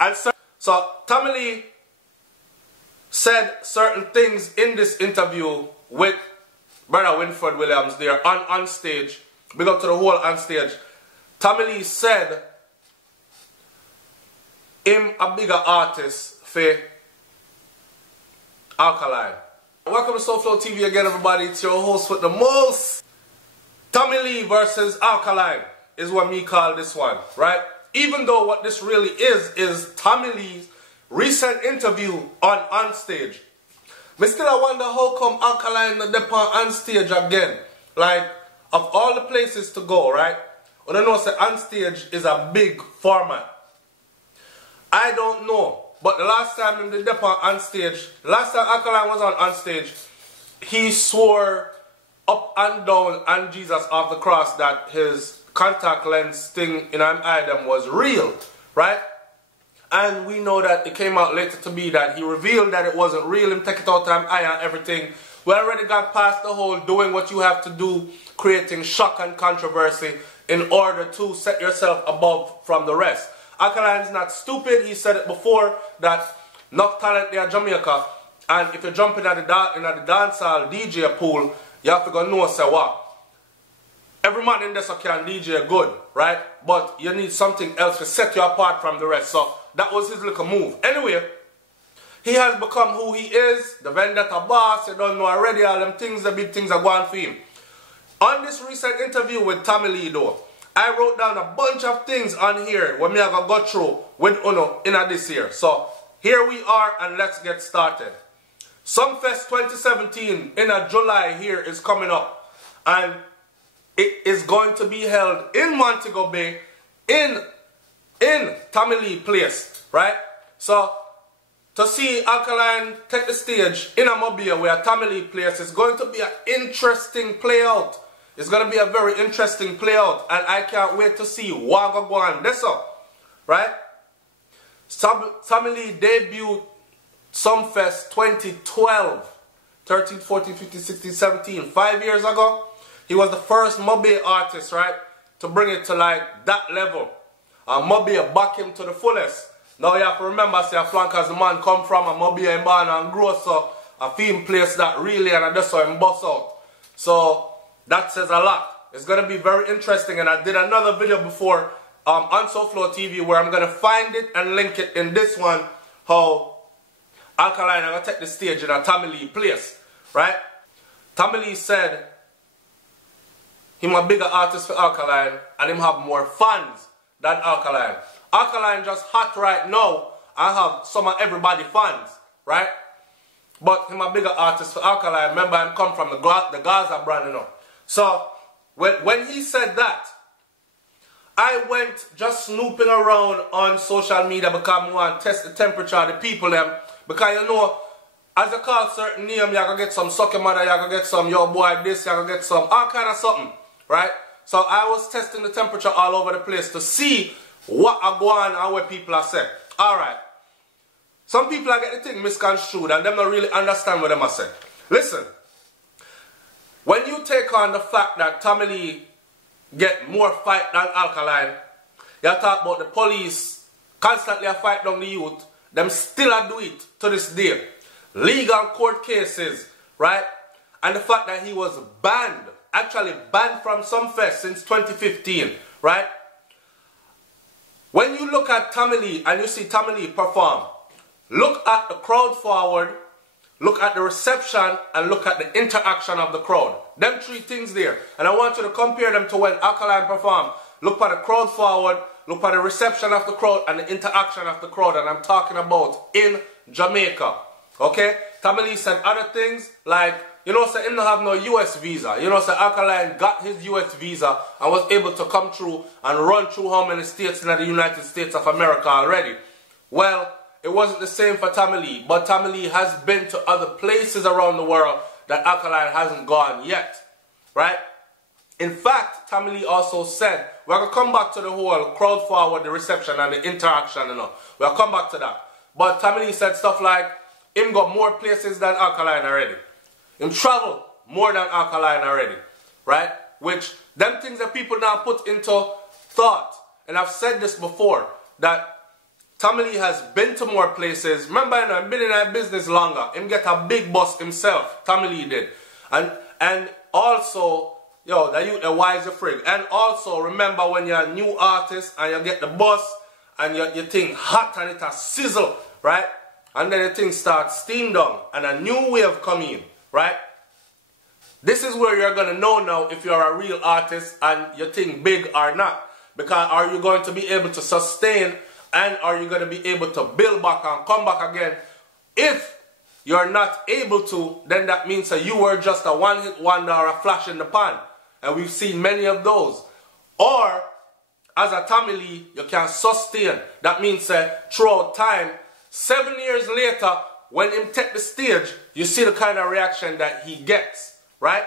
And so Tommy Lee said certain things in this interview with Brother Winford Williams there on stage. Big up to the whole on stage. Tommy Lee said him a bigger artist for Alkaline. Welcome to SouFLoTV again, everybody. It's your host with the most. Tommy Lee versus Alkaline is what me call this one, right? Even though what this really is Tommy Lee's recent interview on stage. Me still I wonder how come Alkaline the on stage again. Like, of all the places to go, right? I don't know, say on stage is a big format. I don't know. But the last time in the depot on stage, last time Alkaline was on stage, he swore up and down on Jesus off the cross that his contact lens thing in an item was real, right? And we know that it came out later to be that he revealed that it wasn't real. Him take it out of eye and everything. We already got past the whole doing what you have to do, creating shock and controversy in order to set yourself above from the rest. Alkaline's not stupid. He said it before that enough talent there in Jamaica, and if you're jumping at the dancehall DJ pool, you have to go know, say what? Every man in this can DJ good, right? But you need something else to set you apart from the rest. So that was his little move. Anyway, he has become who he is, the vendetta boss. You don't know already all them things, the big things are going for him. On this recent interview with Tommy Lee though, I wrote down a bunch of things on here what me I gonna go through with Uno in this year. So here we are and let's get started. Sumfest 2017 in July here is coming up, and it is going to be held in Montego Bay in Tommy Lee Place, right? So to see Alkaline take the stage in a mobile where Tommy Lee Place is going to be an interesting play out. It's going to be a very interesting play out, and I can't wait to see what go on this up, right? Tommy Lee debuted Sumfest 2012, 13, 14, 15, 16, 17, 5 years ago. He was the first mobile artist, right, to bring it to like that level. Mobile back him to the fullest. Now you have to remember, say, Flankers the man come from a mobile in Barn and grow, so a film place that really, and that's how him bust out. So that says a lot. It's going to be very interesting, and I did another video before on SouFLoTV where I'm going to find it and link it in this one, how Alkaline are going to take the stage in a Tommy Lee Place, right? Tommy Lee said him a bigger artist for Alkaline and him have more fans than Alkaline. Alkaline just hot right now and have some of everybody fans, right? But him a bigger artist for Alkaline. Remember, him come from the Gaza brand, you know. So, when he said that, I went just snooping around on social media because I want to test the temperature of the people them. Because you know, as you call certain name, you're going to get some sucker mother, you're going to get some yo boy this, you're going to get some all kind of something, right? So I was testing the temperature all over the place to see what are going on and what people are saying. Alright. Some people are getting the thing misconstrued and them don't really understand what them are saying. Listen. When you take on the fact that Tommy Lee get more fight than Alkaline, you talk about the police constantly a fight down the youth, them still a do it to this day. Legal court cases, right? And the fact that he was banned, actually banned from Sumfest since 2015, right? When you look at Tommy Lee and you see Tommy Lee perform, look at the crowd forward, look at the reception, and look at the interaction of the crowd. Them three things there. And I want you to compare them to when Alkaline performed. Look at the crowd forward, look at the reception of the crowd, and the interaction of the crowd. And I'm talking about in Jamaica. Okay? Tommy Lee said other things like, you know, say him not have no US visa. You know, say Alkaline got his US visa and was able to come through and run through how many states in the United States of America already. Well, it wasn't the same for Tommy Lee, but Tommy Lee has been to other places around the world that Alkaline hasn't gone yet, right? In fact, Tommy Lee also said, we're going to come back to the whole crowd forward, the reception and the interaction, you know. We'll come back to that. But Tommy Lee said stuff like, him got more places than Alkaline already. Him travel more than Alkaline already, right? Which, them things that people now put into thought. And I've said this before, that Tommy Lee has been to more places. Remember, you know, I've been in that business longer. Him get a big bus himself. Tommy Lee did. And also, yo, that you a wise a frig. And also, remember when you're a new artist and you get the bus and your thing hot and it a sizzle, right? And then the thing starts steam down and a new wave come in, right? This is where you're going to know now if you're a real artist and your thing big or not. Because are you going to be able to sustain and are you going to be able to build back and come back again? If you're not able to, then that means that you were just a one-hit wonder or a flash in the pan. And we've seen many of those. Or, as a Tommy Lee, you can sustain. That means throughout time, 7 years later, when him take the stage, you see the kind of reaction that he gets. Right?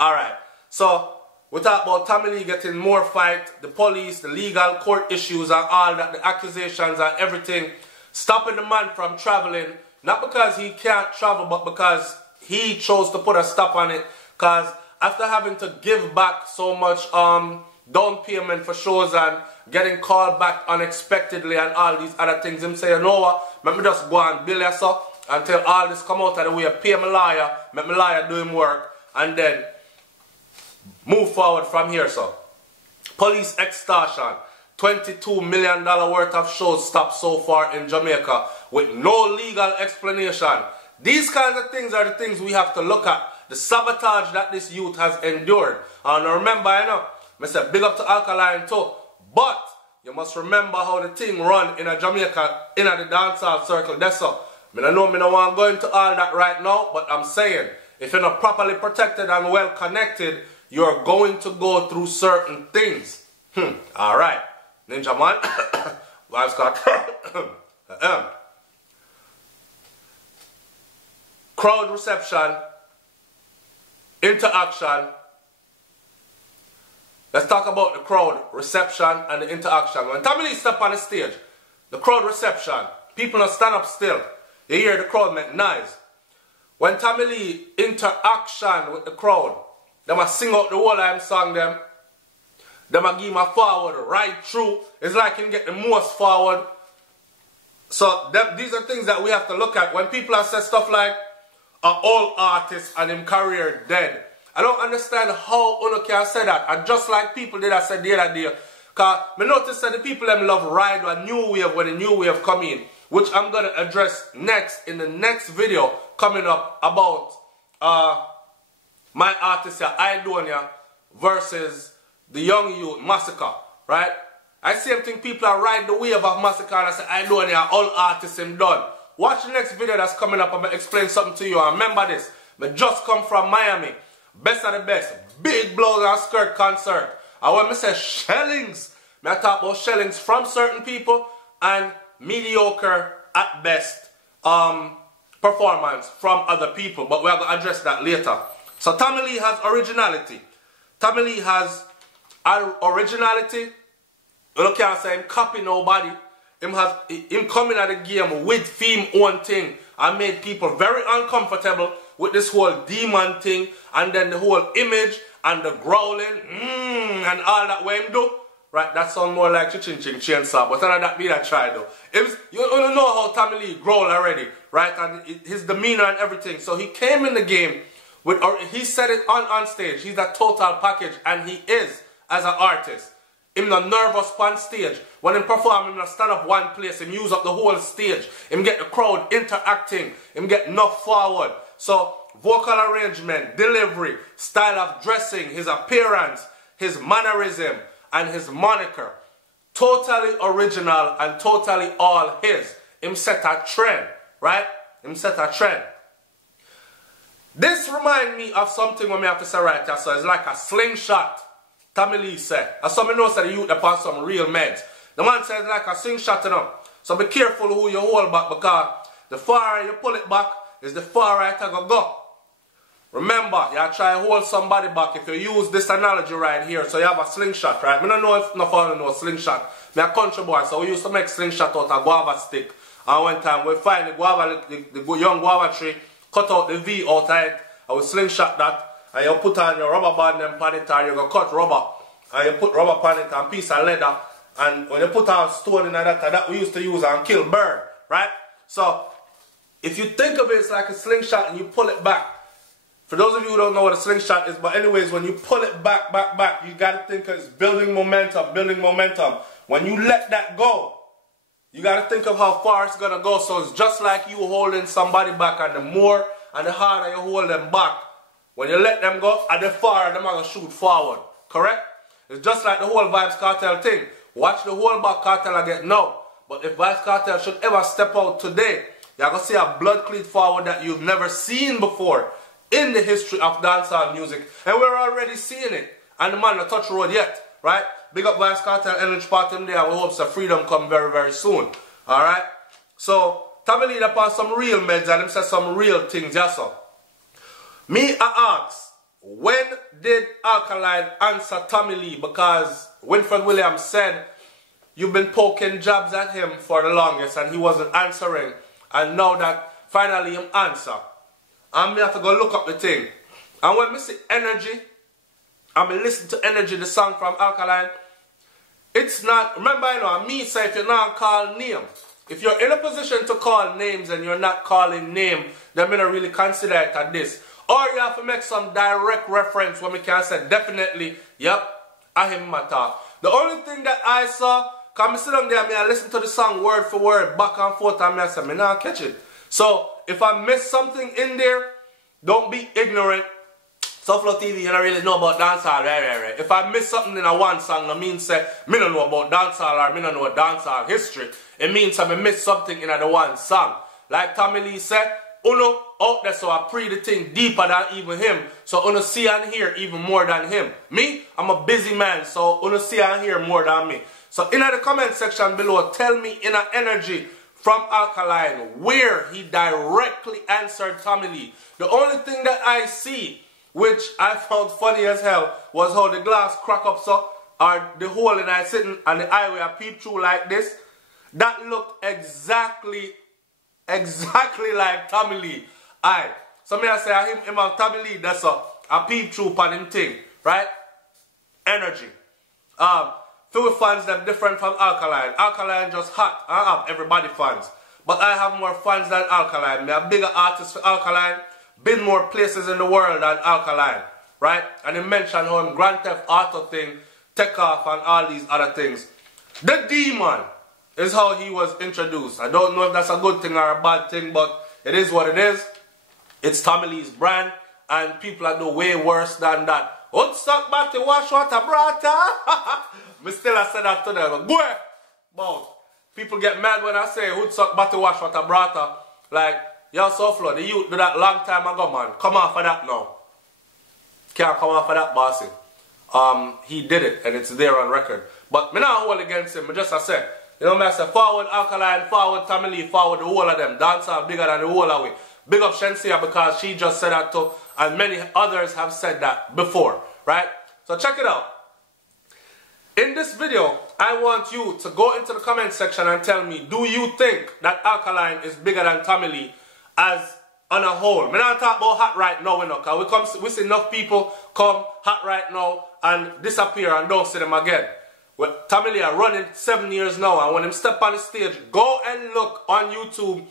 Alright. So, we talk about Tommy Lee getting more fight, the police, the legal court issues and all that, the accusations and everything. Stopping the man from traveling. Not because he can't travel, but because he chose to put a stop on it. Because after having to give back so much down payment for shows and getting called back unexpectedly and all these other things, him say, you know what, let me just go and bill you so until all this come out of the way, pay my lawyer, make my lawyer do him work, and then move forward from here, so. Police extortion. $22 million worth of shows stopped so far in Jamaica with no legal explanation. These kinds of things are the things we have to look at. The sabotage that this youth has endured. And remember, you know, I said big up to Alkaline too. But you must remember how the thing run in a Jamaica, in a the dancehall circle. That's all. I know I don't want to go into all that right now, but I'm saying, if you're not properly protected and well connected, you're going to go through certain things. Alright. Ninja man. Wife's got crowd reception, interaction. Let's talk about the crowd reception and the interaction. When Tommy Lee step on the stage, the crowd reception, people don't stand up still. You hear the crowd make noise. When Tommy Lee interaction with the crowd, they must sing out the whole of him song them. They must give him a forward right through. It's like him get the most forward. So these are things that we have to look at. When people have said stuff like, an old artist and him career dead. I don't understand how Uno can say that. And just like people did that said the other day. Because I noticed that the people them love ride a new wave when the new wave come in. Which I'm going to address next in the next video coming up about my artist here, Idonia versus the Young Youth Massacre. Right? I same thing people are riding the wave of Massacre and I say Idonia, all artists him done. Watch the next video that's coming up. I'm going to explain something to you. And remember this. I just come from Miami. Best of the best. Big blouse and skirt concert. And when I say shellings, I talk about shellings from certain people and mediocre at best performance from other people. But we're going to address that later. So Tommy Lee has originality. Tommy Lee has originality. You can't say him copy nobody. Him coming at the game with theme own thing and made people very uncomfortable with this whole demon thing and then the whole image and the growling and all that way him do. Right, that sounds more like Ching Chainsaw, but none of that be I try though. You don't know how Tommy Lee growl already, right? And his demeanor and everything. So he came in the game with, or he said it on stage. He's a total package, and he is as an artist. Him not nervous on stage. When him perform, him not stand up one place. Him use up the whole stage. Him get the crowd interacting. Him get enough forward. So vocal arrangement, delivery, style of dressing, his appearance, his mannerism, and his moniker. Totally original and totally all his. Him set a trend, right? Him set a trend. This reminds me of something when I have to say right here. So it's like a slingshot. Tommy Lee said. And some knows that the youth upon some real meds. The man said it's like a slingshot, you know. So be careful who you hold back, because the farther you pull it back is the farther it can go. Remember, you try to hold somebody back. If you use this analogy right here, so you have a slingshot, right? I don't know if nobody knows slingshot. I'm a country boy, so we used to make slingshot out of guava stick. And one time we find the guava, the young guava tree, cut out the V out of it, and we slingshot that, and you put on your rubber band and pan it, or you go cut rubber, and you put rubber pan it and piece of leather, And when you put a stone in that we used to use and kill bird, right? So, if you think of it, it's like a slingshot and you pull it back. For those of you who don't know what a slingshot is, but anyways, when you pull it back, you got to think of it's building momentum, building momentum. When you let that go, you got to think of how far it's going to go. So it's just like you holding somebody back, and the more and the harder you hold them back, when you let them go, and the farther them are going to shoot forward. Correct? It's just like the whole Vybz Kartel thing. Watch the whole back Kartel again now. But if Vybz Kartel should ever step out today, you're going to see a blood cleat forward that you've never seen before in the history of dancehall music. And we're already seeing it. And the man not touch road yet. Right? Big up Vybz Kartel, LEE SPARTA there. We hope some freedom come very, very soon. Alright? So, Tommy Lee upon some real meds and him say some real things, yes sir. Me I ask, when did Alkaline answer Tommy Lee? Because Winfred Williams said you've been poking jabs at him for the longest and he wasn't answering. And now that finally him answer, I'm going to have to go look up the thing. And when I see Energy, I'm going to listen to Energy, the song from Alkaline. It's not, remember I know, me say if you're not call name, if you're in a position to call names and you're not calling name, then I'm not really consider it at this. Or you have to make some direct reference when we can say definitely, yep, I him matter. The only thing that I saw, because I sit down there and I listen to the song word for word, back and forth, and I say, I not catch it. So, if I miss something in there, don't be ignorant. SouFLoTV, you don't really know about dancehall, right. If I miss something in a one song, it means say, me don't know about dancehall or me don't know dancehall history. It means I miss something in the one song. Like Tommy Lee said, Uno out there, so I pre the thing deeper than even him. So Uno see and hear even more than him. Me, I'm a busy man, so Uno see and hear more than me. So in the comment section below, tell me in a Energy from Alkaline where he directly answered Tommy Lee. The only thing that I see, which I found funny as hell, was how the glass crack up so, or the hole in I sitting on the highway I peep through like this. That looked exactly like Tommy Lee. Aye. So me I say him and Tommy Lee, that's a peep through on him thing. Right? Energy. Few fans them different from Alkaline. Alkaline just hot. I have everybody fans. But I have more fans than Alkaline. Me a bigger artist for Alkaline. Been more places in the world than Alkaline. Right? And he mentioned how him Grand Theft Auto thing, take off and all these other things. The Demon is how he was introduced. I don't know if that's a good thing or a bad thing, but it is what it is. It's Tommy Lee's brand, and people are doing way worse than that. Hood suck back to wash water, brata. Me still I said that to them. Boy, but people get mad when I say hood suck back to wash water, brata. Like, yo, SouFlo, the youth do that long time ago, man. Come off of that now. Can't come off of that, bossy. He did it, and it's there on record. But me not hold against him. Me just I said, you know me I say, forward Alkaline, forward Tommy Lee, forward the whole of them. Dancehall bigger than the whole of it. Big up Shensia because she just said that too, and many others have said that before, right? So check it out. In this video, I want you to go into the comment section and tell me, do you think that Alkaline is bigger than Tommy Lee as on a whole? Me not talk about hot right now, because we see enough people come hot right now and disappear and don't see them again. Well, Tommy Lee are running 7 years now, and when him step on the stage, go and look on YouTube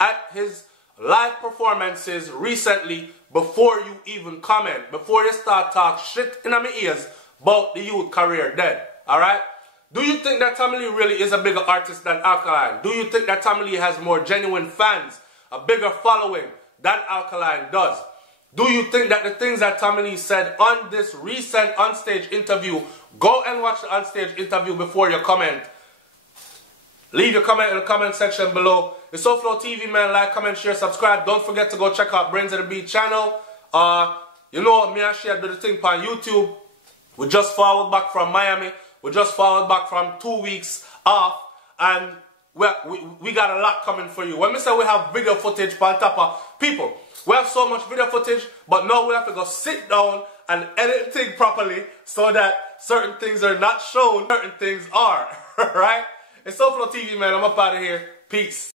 at his live performances recently before you even comment, before you start talk shit in my ears about the youth career dead. Alright? Do you think that Tommy Lee really is a bigger artist than Alkaline? Do you think that Tommy Lee has more genuine fans, a bigger following than Alkaline does? Do you think that the things that Tommy Lee said on this recent onstage interview, go and watch the onstage interview before you comment. Leave your comment in the comment section below. The SouFLoTV, man, like, comment, share, subscribe. Don't forget to go check out Brains of the Beat channel. You know, me and Shea do the thing on YouTube. We just forward back from Miami. We just forward back from 2 weeks off. And we got a lot coming for you. When we say we have video footage on top of people, we have so much video footage, but now we have to go sit down and edit things properly so that certain things are not shown, certain things are. Right? It's SouFLoTV, man. I'm up out of here. Peace.